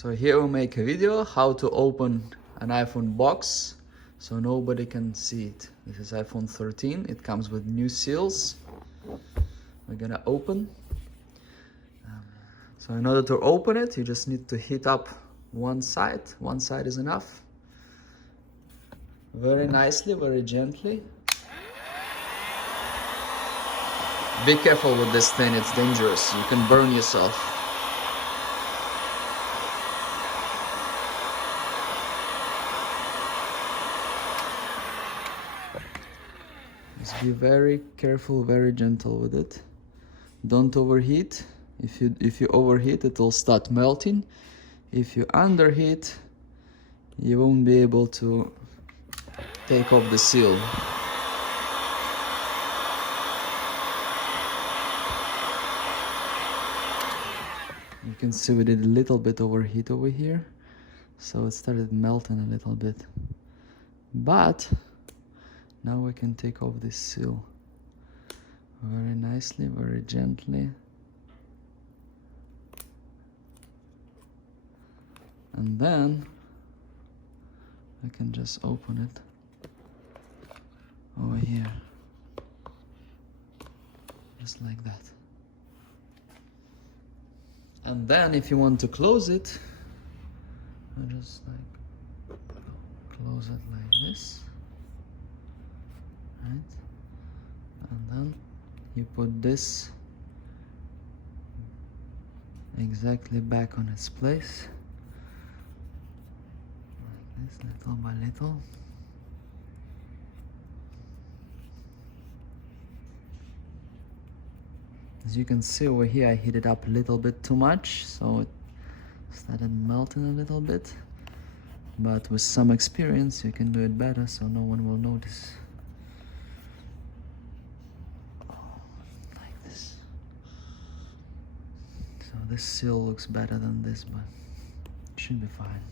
So here we make a video how to open an iPhone box so nobody can see it. This is iPhone 13. It comes with new seals. We're gonna open. So in order to open it, you just need to heat up one side. One side is enough. Very nicely, very gently. Be careful with this thing, it's dangerous. You can burn yourself. Just be very careful, very gentle with it. Don't overheat. If you overheat, it will start melting. If you underheat, you won't be able to take off the seal. You can see we did a little bit overheat over here, so it started melting a little bit. But now we can take off this seal very nicely, very gently. And then I can just open it over here, just like that. And then if you want to close it, I just like close it like this, right? And then you put this exactly back on its place. This little by little. As you can see over here, I heated up a little bit too much, so it started melting a little bit. But with some experience, you can do it better, so no one will notice. Like this. So this seal looks better than this, but it should be fine.